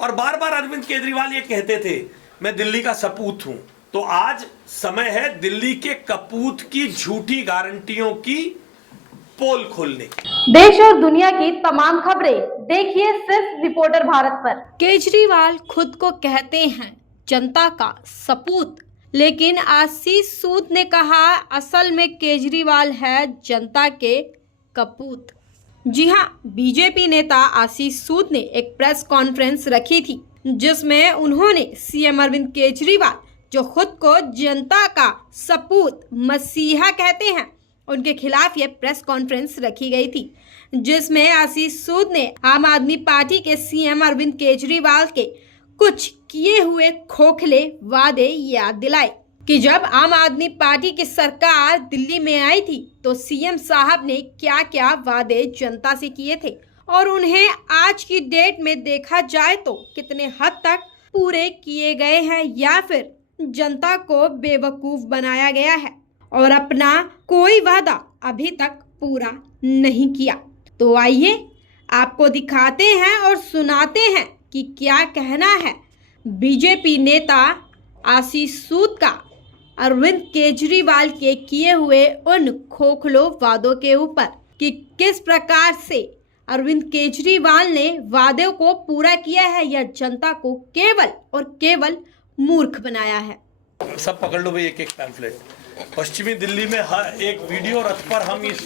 और बार बार अरविंद केजरीवाल ये कहते थे मैं दिल्ली का सपूत हूं। तो आज समय है दिल्ली के कपूत की झूठी गारंटियों की पोल खोलने की। देश और दुनिया की तमाम खबरें देखिए सिर्फ रिपोर्टर भारत पर। केजरीवाल खुद को कहते हैं जनता का सपूत, लेकिन आशीष सूद ने कहा असल में केजरीवाल है जनता के कपूत। जी हां, बीजेपी नेता आशीष सूद ने एक प्रेस कॉन्फ्रेंस रखी थी जिसमें उन्होंने सीएम अरविंद केजरीवाल, जो खुद को जनता का सपूत मसीहा कहते हैं, उनके खिलाफ ये प्रेस कॉन्फ्रेंस रखी गई थी, जिसमें आशीष सूद ने आम आदमी पार्टी के सीएम अरविंद केजरीवाल के कुछ किए हुए खोखले वादे याद दिलाए कि जब आम आदमी पार्टी की सरकार दिल्ली में आई थी तो सीएम साहब ने क्या क्या वादे जनता से किए थे और उन्हें आज की डेट में देखा जाए तो कितने हद तक पूरे किए गए हैं या फिर जनता को बेवकूफ बनाया गया है और अपना कोई वादा अभी तक पूरा नहीं किया। तो आइए आपको दिखाते हैं और सुनाते हैं कि क्या कहना है बीजेपी नेता आशीष सूद का अरविंद केजरीवाल के किए हुए उन खोखलो वादों के ऊपर कि किस प्रकार से अरविंद केजरीवाल ने वादों को पूरा किया है या जनता को केवल और केवल मूर्ख बनाया है। सब पकड़ लो भाई एक एक पैम्फलेट। पश्चिमी दिल्ली में हर एक वीडियो रथ पर हम इस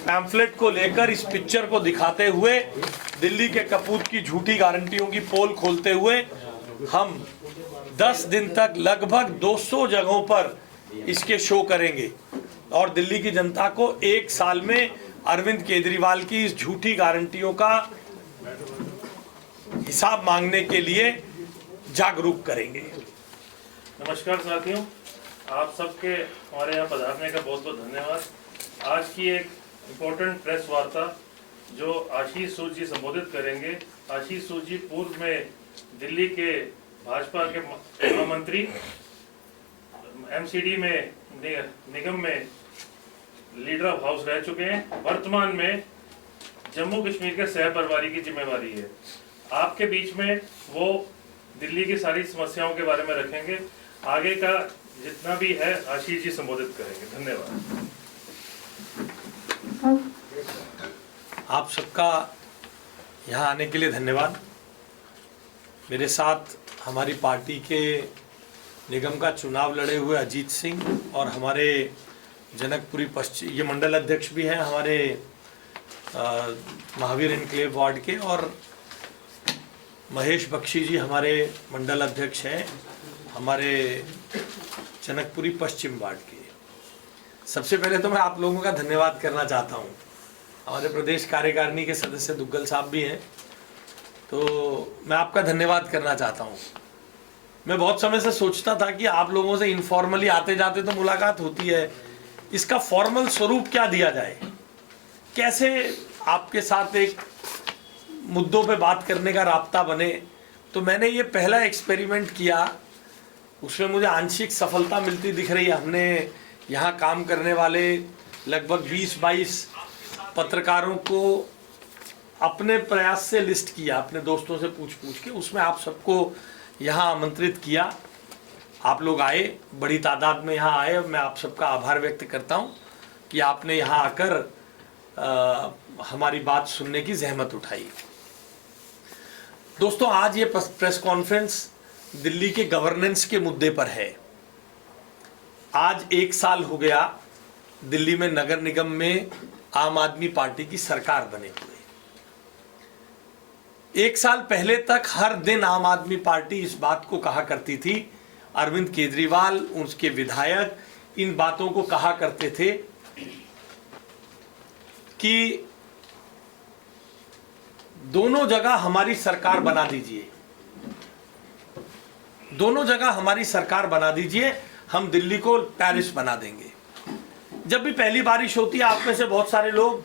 पैम्फलेट को लेकर इस पिक्चर को दिखाते हुए दिल्ली के कपूत की झूठी गारंटियों की पोल खोलते हुए हम 10 दिन तक लगभग 200 जगहों पर इसके शो करेंगे और दिल्ली की जनता को एक साल में अरविंद केजरीवाल की इस झूठी गारंटियों का हिसाब मांगने के लिए जागरूक करेंगे। नमस्कार साथियों, आप सबके हमारे यहाँ पधारने का बहुत बहुत धन्यवाद। आज की एक इम्पोर्टेंट प्रेस वार्ता जो आशीष सूद जी संबोधित करेंगे। आशीष सूद जी पूर्व में दिल्ली के भाजपा के महामंत्री, एमसीडी में निगम में लीडर ऑफ हाउस रह चुके हैं। वर्तमान में जम्मू कश्मीर के सह प्रभारी की जिम्मेवारी है। आपके बीच में वो दिल्ली की सारी समस्याओं के बारे में रखेंगे। आगे का जितना भी है आशीष जी संबोधित करेंगे। धन्यवाद। आप सबका यहाँ आने के लिए धन्यवाद। मेरे साथ हमारी पार्टी के निगम का चुनाव लड़े हुए अजीत सिंह और हमारे जनकपुरी पश्चिम ये मंडल अध्यक्ष भी हैं हमारे महावीर एनक्लेव वार्ड के, और महेश बख्शी जी हमारे मंडल अध्यक्ष हैं हमारे जनकपुरी पश्चिम वार्ड के। सबसे पहले तो मैं आप लोगों का धन्यवाद करना चाहता हूं। हमारे प्रदेश कार्यकारिणी के सदस्य दुग्गल साहब भी हैं, तो मैं आपका धन्यवाद करना चाहता हूं। मैं बहुत समय से सोचता था कि आप लोगों से इनफॉर्मली आते जाते तो मुलाकात होती है, इसका फॉर्मल स्वरूप क्या दिया जाए, कैसे आपके साथ एक मुद्दों पे बात करने का राब्ता बने। तो मैंने ये पहला एक्सपेरिमेंट किया, उसमें मुझे आंशिक सफलता मिलती दिख रही है। हमने यहाँ काम करने वाले लगभग 20-22 पत्रकारों को अपने प्रयास से लिस्ट किया, अपने दोस्तों से पूछ के, उसमें आप सबको यहाँ आमंत्रित किया। आप लोग आए, बड़ी तादाद में यहाँ आए। मैं आप सबका आभार व्यक्त करता हूँ कि आपने यहाँ आकर हमारी बात सुनने की जहमत उठाई। दोस्तों, आज ये प्रेस कॉन्फ्रेंस दिल्ली के गवर्नेंस के मुद्दे पर है। आज 1 साल हो गया दिल्ली में नगर निगम में आम आदमी पार्टी की सरकार बने हुए। 1 साल पहले तक हर दिन आम आदमी पार्टी इस बात को कहा करती थी, अरविंद केजरीवाल, उसके विधायक इन बातों को कहा करते थे कि दोनों जगह हमारी सरकार बना दीजिए, दोनों जगह हमारी सरकार बना दीजिए, हम दिल्ली को पेरिस बना देंगे। जब भी पहली बारिश होती है, आप में से बहुत सारे लोग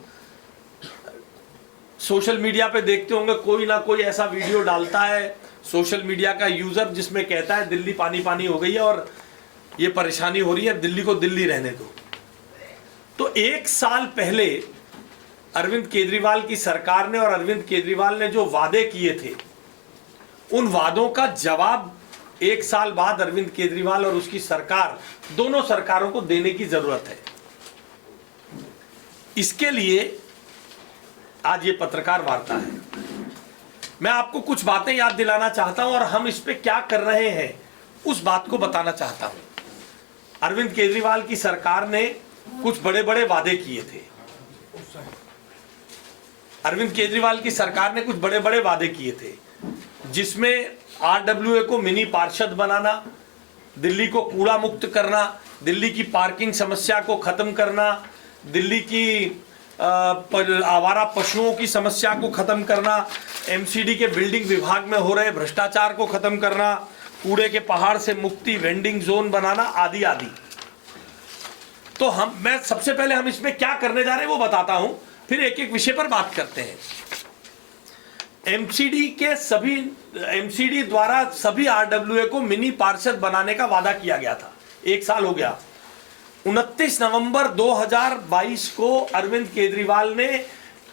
सोशल मीडिया पे देखते होंगे, कोई ना कोई ऐसा वीडियो डालता है सोशल मीडिया का यूजर जिसमें कहता है दिल्ली पानी पानी हो गई है और ये परेशानी हो रही है, दिल्ली को दिल्ली रहने दो। तो 1 साल पहले अरविंद केजरीवाल की सरकार ने और अरविंद केजरीवाल ने जो वादे किए थे उन वादों का जवाब 1 साल बाद अरविंद केजरीवाल और उसकी सरकार, दोनों सरकारों को देने की जरूरत है। इसके लिए आज ये पत्रकार वार्ता है। मैं आपको कुछ बातें याद दिलाना चाहता हूं और हम इस पे क्या कर रहे हैं उस बात को बताना चाहता हूं। अरविंद केजरीवाल की सरकार ने कुछ बड़े बड़े वादे किए थे। अरविंद केजरीवाल की सरकार ने कुछ बड़े बड़े वादे किए थे, जिसमें आरडब्ल्यूए को मिनी पार्षद बनाना, दिल्ली को कूड़ा मुक्त करना, दिल्ली की पार्किंग समस्या को खत्म करना, दिल्ली की आवारा पशुओं की समस्या को खत्म करना, एमसीडी के बिल्डिंग विभाग में हो रहे भ्रष्टाचार को खत्म करना, कूड़े के पहाड़ से मुक्ति, वेंडिंग जोन बनाना, आदि आदि। तो मैं सबसे पहले हम इसमें क्या करने जा रहे हैं वो बताता हूं, फिर एक एक विषय पर बात करते हैं। एमसीडी द्वारा सभी आरडब्ल्यूए को मिनी पार्षद बनाने का वादा किया गया था। 1 साल हो गया। 29 नवंबर 2022 को अरविंद केजरीवाल ने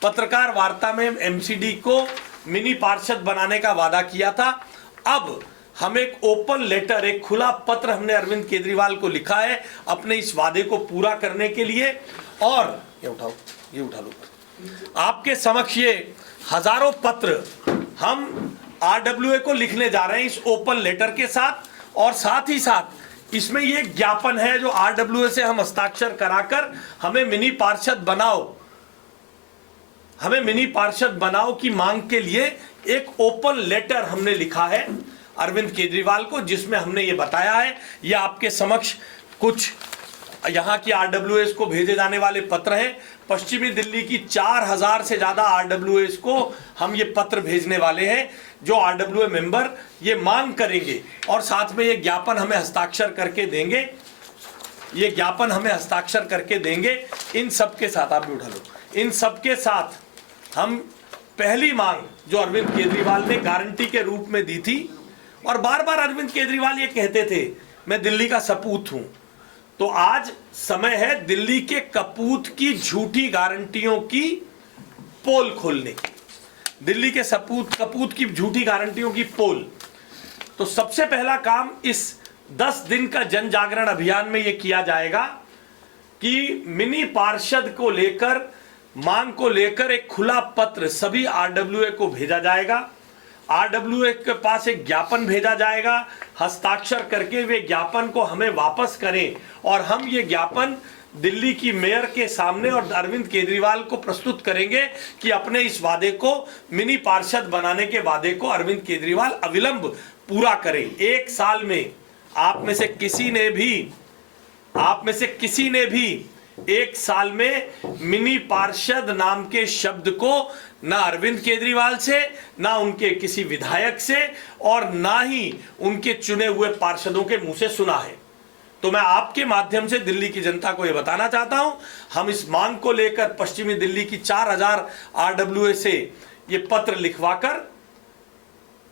पत्रकार वार्ता में एमसीडी को मिनी पार्षद बनाने का वादा किया था। अब हम एक ओपन लेटर, एक खुला पत्र हमने अरविंद केजरीवाल को लिखा है अपने इस वादे को पूरा करने के लिए। और ये उठा लो आपके समक्ष ये हजारों पत्र हम आरडब्ल्यूए को लिखने जा रहे हैं इस ओपन लेटर के साथ। और साथ ही साथ इसमें ये ज्ञापन है जो आरडब्ल्यूए से हम हस्ताक्षर कराकर हमें मिनी पार्षद बनाओ की मांग के लिए एक ओपन लेटर हमने लिखा है अरविंद केजरीवाल को, जिसमें हमने ये बताया है। ये आपके समक्ष कुछ यहाँ की आरडब्ल्यूएस को भेजे जाने वाले पत्र हैं। पश्चिमी दिल्ली की 4000 से ज्यादा आरडब्ल्यूएस को हम ये पत्र भेजने वाले हैं, जो आरडब्ल्यूए मेंबर ये मांग करेंगे और साथ में ये ज्ञापन हमें हस्ताक्षर करके देंगे। इन सब के साथ, आप भी उठा लो, इन सब के साथ हम पहली मांग जो अरविंद केजरीवाल ने गारंटी के रूप में दी थी, और बार बार अरविंद केजरीवाल ये कहते थे मैं दिल्ली का सपूत हूं, तो आज समय है दिल्ली के कपूत की झूठी गारंटियों की पोल खोलने की। दिल्ली के कपूत की झूठी गारंटियों की पोल। तो सबसे पहला काम इस 10 दिन का जन जागरण अभियान में यह किया जाएगा कि मिनी पार्षद को लेकर, मांग को लेकर एक खुला पत्र सभी आरडब्ल्यूए को भेजा जाएगा। आरडब्ल्यूए के पास एक ज्ञापन भेजा जाएगा, हस्ताक्षर करके वे ज्ञापन को हमें वापस करें और हम ये ज्ञापन दिल्ली की मेयर के सामने और अरविंद केजरीवाल को प्रस्तुत करेंगे कि अपने इस वादे को, मिनी पार्षद बनाने के वादे को अरविंद केजरीवाल अविलंब पूरा करें। 1 साल में आप में से किसी ने भी 1 साल में मिनी पार्षद नाम के शब्द को ना अरविंद केजरीवाल से, ना उनके किसी विधायक से, और ना ही उनके चुने हुए पार्षदों के मुंह से सुना है। तो मैं आपके माध्यम से दिल्ली की जनता को यह बताना चाहता हूं, हम इस मांग को लेकर पश्चिमी दिल्ली की 4000 आरडब्ल्यूए से ये पत्र लिखवाकर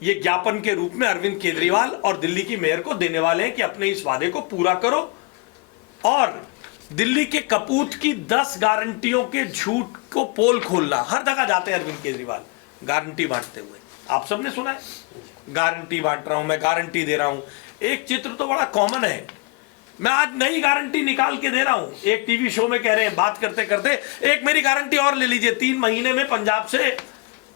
ये ज्ञापन के रूप में अरविंद केजरीवाल और दिल्ली की मेयर को देने वाले हैं कि अपने इस वादे को पूरा करो। और दिल्ली के कपूत की 10 गारंटियों के झूठ को पोल खोलना। हर जगह जाते हैं अरविंद केजरीवाल गारंटी बांटते हुए, आप सबने सुना है, गारंटी बांट रहा हूं मैं, गारंटी दे रहा हूं। एक चित्र तो बड़ा कॉमन है, मैं आज नई गारंटी निकाल के दे रहा हूं। एक टीवी शो में कह रहे हैं, बात करते करते, एक मेरी गारंटी और ले लीजिए, 3 महीने में पंजाब से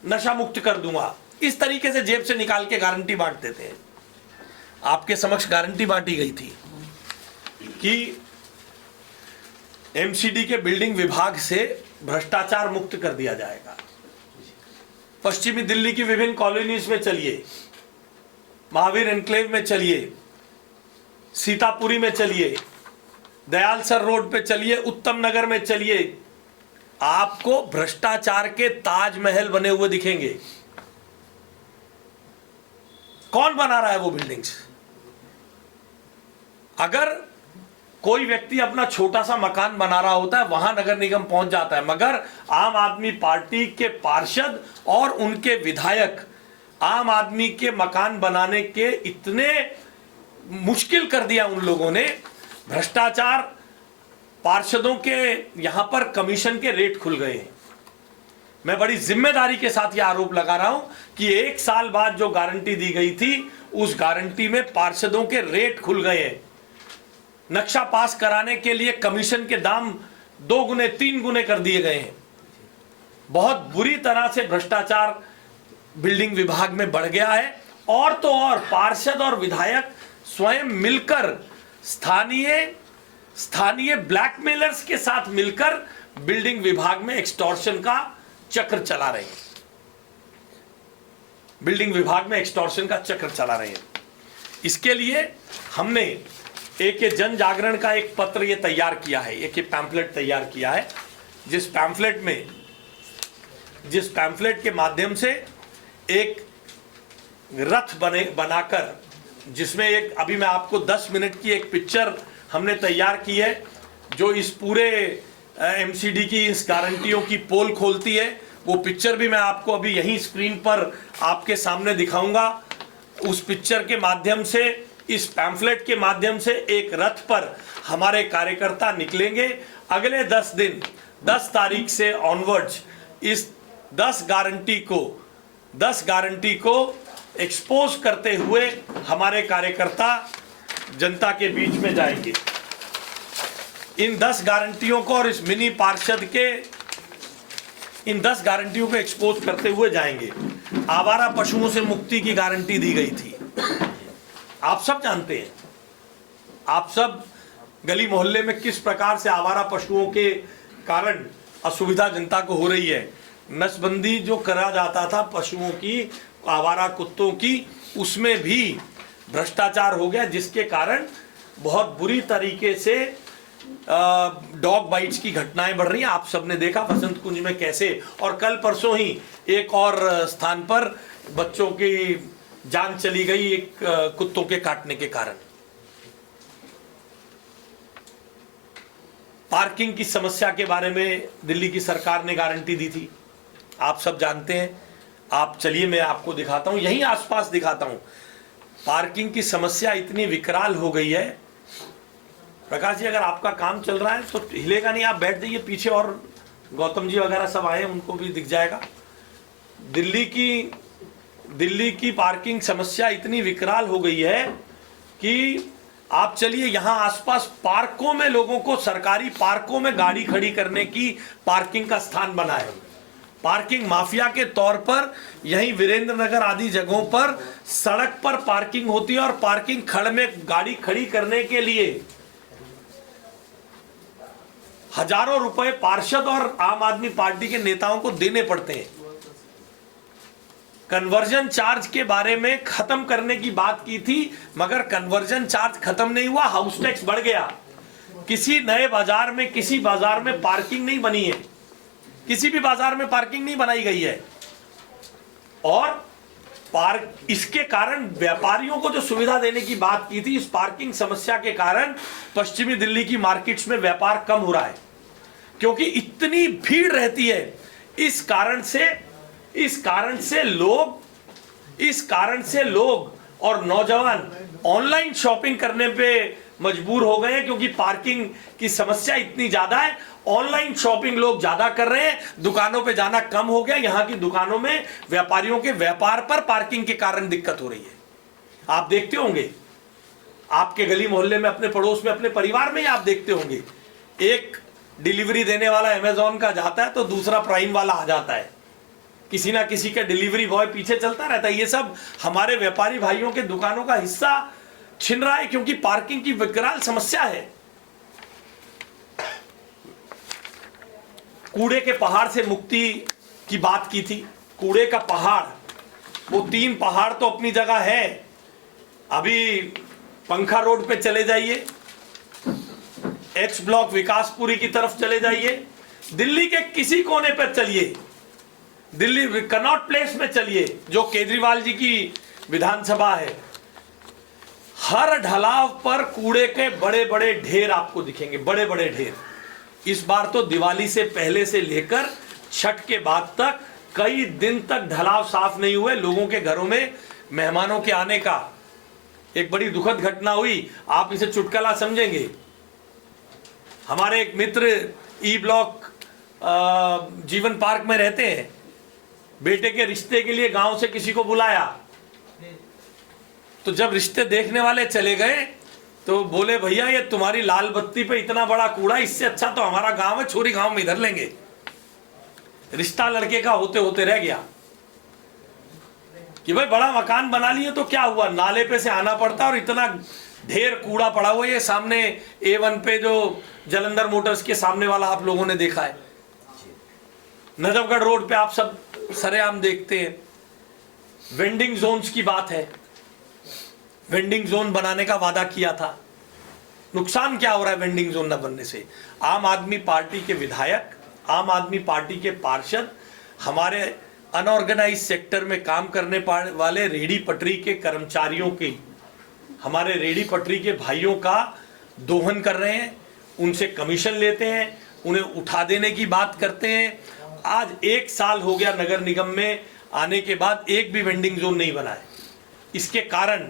नशा मुक्त कर दूंगा। इस तरीके से जेब से निकाल के गारंटी बांट देते हैं। आपके समक्ष गारंटी बांटी गई थी कि एमसीडी के बिल्डिंग विभाग से भ्रष्टाचार मुक्त कर दिया जाएगा। पश्चिमी दिल्ली की विभिन्न कॉलोनीज में चलिए, महावीर एनक्लेव में चलिए, सीतापुरी में चलिए, दयालसर रोड पे चलिए, उत्तम नगर में चलिए, आपको भ्रष्टाचार के ताजमहल बने हुए दिखेंगे। कौन बना रहा है वो बिल्डिंग्स? अगर कोई व्यक्ति अपना छोटा सा मकान बना रहा होता है, वहां नगर निगम पहुंच जाता है, मगर आम आदमी पार्टी के पार्षद और उनके विधायक आम आदमी के मकान बनाने के इतने मुश्किल कर दिया उन लोगों ने। भ्रष्टाचार, पार्षदों के यहां पर कमीशन के रेट खुल गए हैं। मैं बड़ी जिम्मेदारी के साथ यह आरोप लगा रहा हूं कि 1 साल बाद जो गारंटी दी गई थी उस गारंटी में पार्षदों के रेट खुल गए हैं। नक्शा पास कराने के लिए कमीशन के दाम 2 गुने 3 गुने कर दिए गए हैं। बहुत बुरी तरह से भ्रष्टाचार बिल्डिंग विभाग में बढ़ गया है। और तो और पार्षद और विधायक स्वयं मिलकर स्थानीय ब्लैकमेलर्स के साथ मिलकर बिल्डिंग विभाग में एक्सटॉर्शन का चक्र चला रहे हैं। बिल्डिंग विभाग में एक्सटॉर्शन का चक्र चला रहे हैं। इसके लिए हमने एक जन जागरण का एक पत्र ये तैयार किया है, एक पैम्फलेट तैयार किया है, जिस पैम्फलेट के माध्यम से एक रथ बनाकर, जिसमें एक, अभी मैं आपको 10 मिनट की एक पिक्चर हमने तैयार की है जो इस पूरे एमसीडी की इस गारंटियों की पोल खोलती है। वो पिक्चर भी मैं आपको अभी यहीं स्क्रीन पर आपके सामने दिखाऊंगा। उस पिक्चर के माध्यम से, इस पैम्फलेट के माध्यम से एक रथ पर हमारे कार्यकर्ता निकलेंगे। अगले 10 दिन, 10 तारीख से ऑनवर्ड्स इस 10 गारंटी को एक्सपोज करते हुए हमारे कार्यकर्ता जनता के बीच में जाएंगे। इन 10 गारंटियों को और इस मिनी पार्षद के इन 10 गारंटियों को एक्सपोज करते हुए जाएंगे। आवारा पशुओं से मुक्ति की गारंटी दी गई थी, आप सब जानते हैं। आप सब गली मोहल्ले में किस प्रकार से आवारा पशुओं के कारण असुविधा जनता को हो रही है। नसबंदी जो करा जाता था पशुओं की, आवारा कुत्तों की, उसमें भी भ्रष्टाचार हो गया, जिसके कारण बहुत बुरी तरीके से डॉग बाइट्स की घटनाएं बढ़ रही हैं। आप सबने देखा बसंत कुंज में कैसे, और कल परसों ही एक और स्थान पर बच्चों की जान चली गई एक कुत्तों के काटने के कारण। पार्किंग की समस्या के बारे में दिल्ली की सरकार ने गारंटी दी थी, आप सब जानते हैं। आप चलिए मैं आपको दिखाता हूं, यहीं आसपास दिखाता हूं। पार्किंग की समस्या इतनी विकराल हो गई है। प्रकाश जी, अगर आपका काम चल रहा है तो हिलेगा नहीं, आप बैठ जाइए पीछे, और गौतम जी वगैरह सब आए, उनको भी दिख जाएगा। दिल्ली की पार्किंग समस्या इतनी विकराल हो गई है कि आप चलिए यहां आसपास पार्कों में, लोगों को सरकारी पार्कों में गाड़ी खड़ी करने की पार्किंग का स्थान बना है। पार्किंग माफिया के तौर पर यहीं वीरेंद्र नगर आदि जगहों पर सड़क पर पार्किंग होती है, और पार्किंग खड़ में गाड़ी खड़ी करने के लिए हजारों रुपए पार्षद और आम आदमी पार्टी के नेताओं को देने पड़ते हैं। कन्वर्जन चार्ज के बारे में खत्म करने की बात की थी, मगर कन्वर्जन चार्ज खत्म नहीं हुआ, हाउस टैक्स बढ़ गया। किसी नए बाजार में, किसी बाजार में पार्किंग नहीं बनी है, किसी भी बाजार में पार्किंग नहीं बनाई गई है। और इसके कारण व्यापारियों को जो सुविधा देने की बात की थी, इस पार्किंग समस्या के कारण पश्चिमी दिल्ली की मार्केट्स में व्यापार कम हो रहा है, क्योंकि इतनी भीड़ रहती है। इस कारण से लोग और नौजवान ऑनलाइन शॉपिंग करने पे मजबूर हो गए हैं, क्योंकि पार्किंग की समस्या इतनी ज्यादा है। ऑनलाइन शॉपिंग लोग ज्यादा कर रहे हैं, दुकानों पे जाना कम हो गया। यहां की दुकानों में व्यापारियों के व्यापार पर पार्किंग के कारण दिक्कत हो रही है। आप देखते होंगे आपके गली मोहल्ले में, अपने पड़ोस में, अपने परिवार में ही आप देखते होंगे, एक डिलीवरी देने वाला अमेजॉन का जाता है तो दूसरा प्राइम वाला आ जाता है, किसी ना किसी का डिलीवरी बॉय पीछे चलता रहता है। ये सब हमारे व्यापारी भाइयों के दुकानों का हिस्सा छिन रहा है, क्योंकि पार्किंग की विकराल समस्या है। कूड़े के पहाड़ से मुक्ति की बात की थी। कूड़े का पहाड़, वो 3 पहाड़ तो अपनी जगह है। अभी पंखा रोड पे चले जाइए, एच ब्लॉक विकासपुरी की तरफ चले जाइए, दिल्ली के किसी कोने पर चलिए, दिल्ली कनॉट प्लेस में चलिए, जो केजरीवाल जी की विधानसभा है, हर ढलाव पर कूड़े के बड़े बड़े ढेर आपको दिखेंगे, बड़े बड़े ढेर। इस बार तो दिवाली से पहले से लेकर छठ के बाद तक कई दिन तक ढलाव साफ नहीं हुए। लोगों के घरों में मेहमानों के आने का एक बड़ी दुखद घटना हुई, आप इसे चुटकुला समझेंगे। हमारे एक मित्र ई ब्लॉक जीवन पार्क में रहते हैं, बेटे के रिश्ते के लिए गांव से किसी को बुलाया, तो जब रिश्ते देखने वाले चले गए तो बोले भैया ये तुम्हारी लाल बत्ती पे इतना बड़ा कूड़ा, इससे अच्छा तो हमारा गांव है, छोरी गांव में इधर लेंगे। रिश्ता लड़के का होते होते रह गया कि भाई बड़ा मकान बना लिए तो क्या हुआ, नाले पे से आना पड़ता और इतना ढेर कूड़ा पड़ा हुआ। ये सामने A1 पे जो जलंधर मोटर्स के सामने वाला आप लोगों ने देखा है, नजफगढ़ रोड पे आप सब सरेआम देखते हैं। वेंडिंग जोन्स की बात है, वेंडिंग जोन बनाने का वादा किया था, नुकसान क्या हो रहा है वेंडिंग जोन न बनने से? आम आदमी पार्टी के विधायक, आम आदमी पार्टी के पार्षद, हमारे अनऑर्गेनाइज सेक्टर में काम करने वाले रेहड़ी पटरी के कर्मचारियों की, हमारे रेहड़ी पटरी के भाइयों का दोहन कर रहे हैं, उनसे कमीशन लेते हैं, उन्हें उठा देने की बात करते हैं। आज 1 साल हो गया नगर निगम में आने के बाद एक भी वेंडिंग जोन नहीं बना है। इसके कारण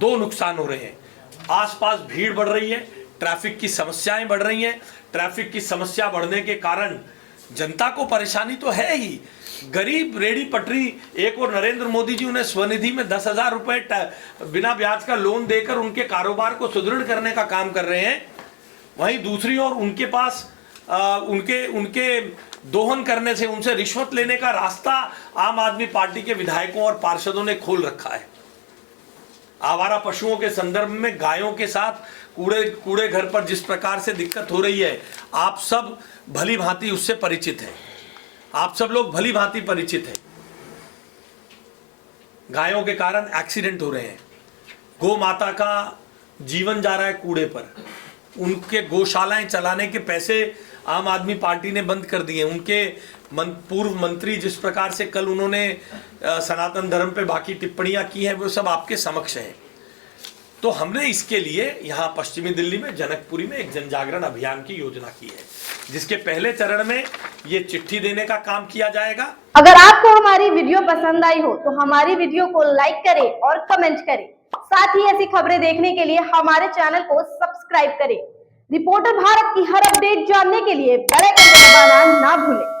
2 नुकसान हो रहे हैं, आसपास भीड़ बढ़ रही है, ट्रैफिक की समस्याएं बढ़ रही हैं। ट्रैफिक की समस्या बढ़ने के कारण जनता को परेशानी तो है ही, गरीब रेहड़ी पटरी, एक और नरेंद्र मोदी जी उन्हें स्वनिधि में 10,000 रुपए बिना ब्याज का लोन देकर उनके कारोबार को सुदृढ़ करने का काम कर रहे हैं, वहीं दूसरी ओर उनके पास उनके दोहन करने से, उनसे रिश्वत लेने का रास्ता आम आदमी पार्टी के विधायकों और पार्षदों ने खोल रखा है। आवारा पशुओं के संदर्भ में गायों के साथ कूड़े घर पर जिस प्रकार से दिक्कत हो रही है, आप सब भली भांति उससे परिचित हैं, आप सब लोग भली भांति परिचित हैं। गायों के कारण एक्सीडेंट हो रहे हैं, गौ माता का जीवन जा रहा है कूड़े पर, उनके गौशालाएं चलाने के पैसे आम आदमी पार्टी ने बंद कर दिए। उनके पूर्व मंत्री जिस प्रकार से कल उन्होंने सनातन धर्म पे बाकी टिप्पणियां की हैं, वो सब आपके समक्ष है। तो हमने इसके लिए यहाँ पश्चिमी दिल्ली में जनकपुरी में एक जन जागरण अभियान की योजना की है, जिसके पहले चरण में ये चिट्ठी देने का काम किया जाएगा। अगर आपको हमारी वीडियो पसंद आई हो तो हमारी वीडियो को लाइक करें और कमेंट करें। साथ ही ऐसी खबरें देखने के लिए हमारे चैनल को सब्सक्राइब करें। रिपोर्टर भारत की हर अपडेट जानने के लिए बेल आइकन दबाना ना भूलें।